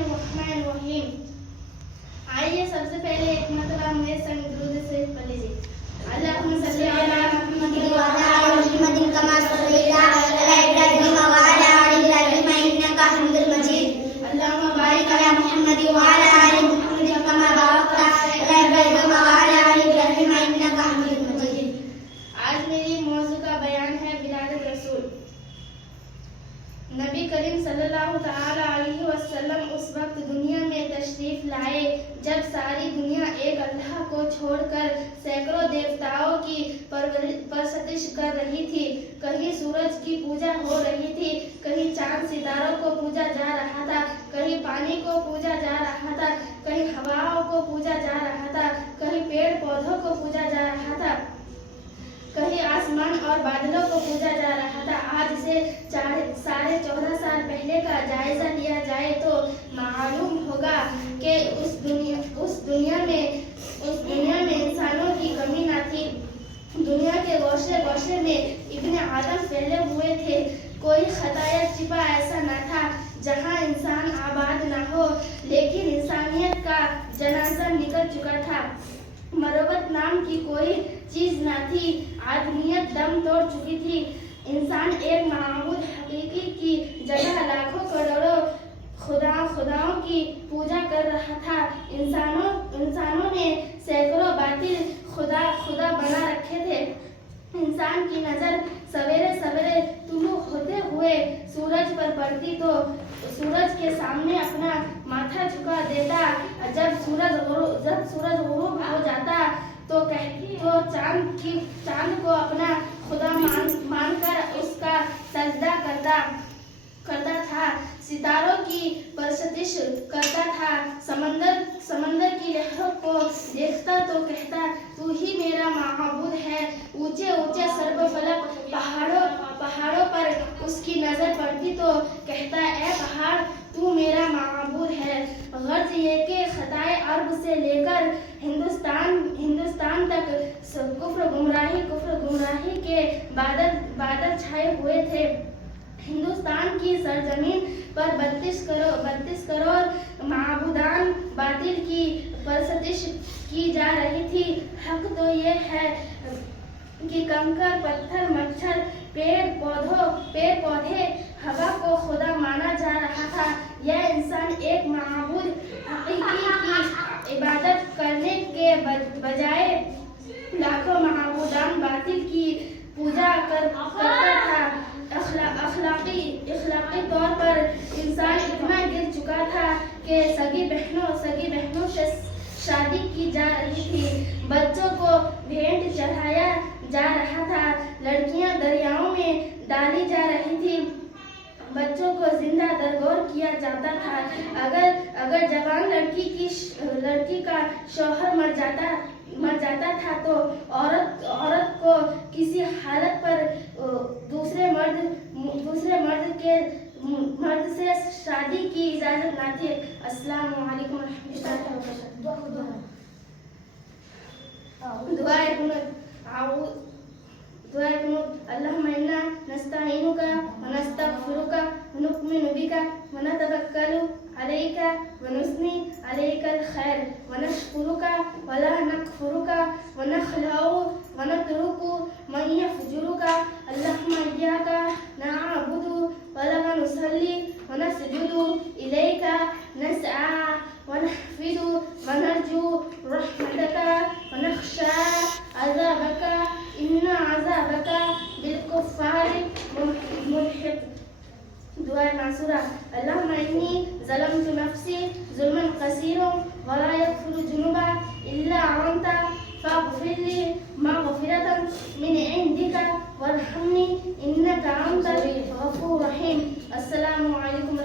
الرحمن الرحیم. آئیے سب سے پہلے ایک مرتبہ میرے سنگ درود شریف پڑھ لیجیے. اللہم صلی علی محمد وعلی آل محمد کما صلیت علی ابراہیم وعلی آل ابراہیم انک حمید مجید. اللہم بارک علی محمد وعلی آل محمد کما بارکت علی ابراہیم وعلی آل ابراہیم انک حمید مجید. آج میری موضوع کا بیان ہے ولادت رسول. نبی کریم صلی اللہ تعالی علیہ وسلم اس وقت دنیا میں تشریف لائے جب ساری دنیا ایک اللہ کو چھوڑ کر سینکڑوں دیوتاؤں کی پرستش کر رہی تھی. کہیں سورج کی پوجا ہو رہی تھی, کہیں چاند ستاروں کو پوجا جا رہا تھا, کہیں پانی کو پوجا جا رہا تھا, کہیں ہواؤں کو پوجا جا رہا تھا, کہیں پیڑ پودوں کو پوجا جا رہا تھا, کہیں آسمان اور بادلوں کو پوجا جا رہا تھا. آج سے 14.5 سال پہلے کا جائزہ لیا جائے تو معلوم ہوگا کہ اس دنیا میں انسانوں کی کمی نہ تھی. دنیا کے گوشے گوشے میں ابن آدم پھیلے ہوئے تھے. کوئی خطا یا چھپا ایسا نہ تھا جہاں انسان آباد نہ ہو, لیکن انسانیت کا جنازہ نکل چکا تھا. مروت نام کی کوئی چیز نہ تھی. آدمیت دم توڑ چکی تھی. انسان ایک معبود حقیقی کی جگہ لاکھوں کروڑوں خداؤں کی پوجا کر رہا تھا. انسانوں نے سینکڑوں باطل خدا بنا رکھے تھے. انسان کی نظر سویرے سویرے طلوع ہوتے ہوئے سورج پر پڑتی تو سورج کے سامنے اپنا ماتھا جھکا دیتا. جب سورج غروب ہو جاتا تو چاند کو اپنا خدا مان کر اس کا سجدہ کرتا تھا. ستاروں کی پرستش کرتا تھا. سمندر کی لہروں کو دیکھتا تو کہتا تو ہی میرا معبود ہے. اونچے اونچے سرب فلک پہاڑوں پر اس کی نظر پڑتی تو کہتا اے پہاڑ تو میرا معبود ہے. غرض یہ کہ خطائے عرب سے لے کر ہندوستان تک کفر گمراہی کے بادل چھائے ہوئے تھے. ہندوستان کی سرزمین پر 32 کروڑ معبودان باطل کی پرستش کی جا رہی تھی. حق تو یہ ہے کہ کنکر پتھر مچھر پیڑ پودے ہوا کو خدا مانا جا رہا تھا. یہ انسان ایک معبود حقیقی کی عبادت کرنے کے بجائے لاکھوں معبودان باطل کی پوجا کرتا تھا. اخلاقی طور پر انسان اتنا گر چکا تھا کہ سگی بہنوں سے شادی کی جا رہی تھی. بچوں کو بھینٹ چڑھایا جا رہا تھا. لڑکیاں دریاؤں میں ڈالی جا رہی تھی. بچوں کو زندہ درگور کیا جاتا تھا. اگر جوان لڑکی کا شوہر مر جاتا تھا تو عورت کو کسی حالت پر دوسرے مرد سے شادی کی اجازت نہ تھی. السلام علیکم ورحمۃ اللہ وبرکاتہ. دعائے قنوت. اللهم إنا نستعينك ونستغفرك ونؤمن بك ونتوكل عليك ونثني عليك الخير ونشكرك ولا نكفرك ونخلع ونترك من يفجرك. اللهم إياك نعبد ولك نصلي ونسجد إليك نسعى ونحفد ونرجو رحمتك ونخشى عذابك إن عذابك بالكفار ملحق. دعاء معصورة. اللهم إني ظلمت نفسي ظلما كثيرا ولا يغفر الذنوب إلا أنت فاغفر لي مغفرة من عندك وارحمني إنك أنت الغفور الرحيم. السلام عليكم.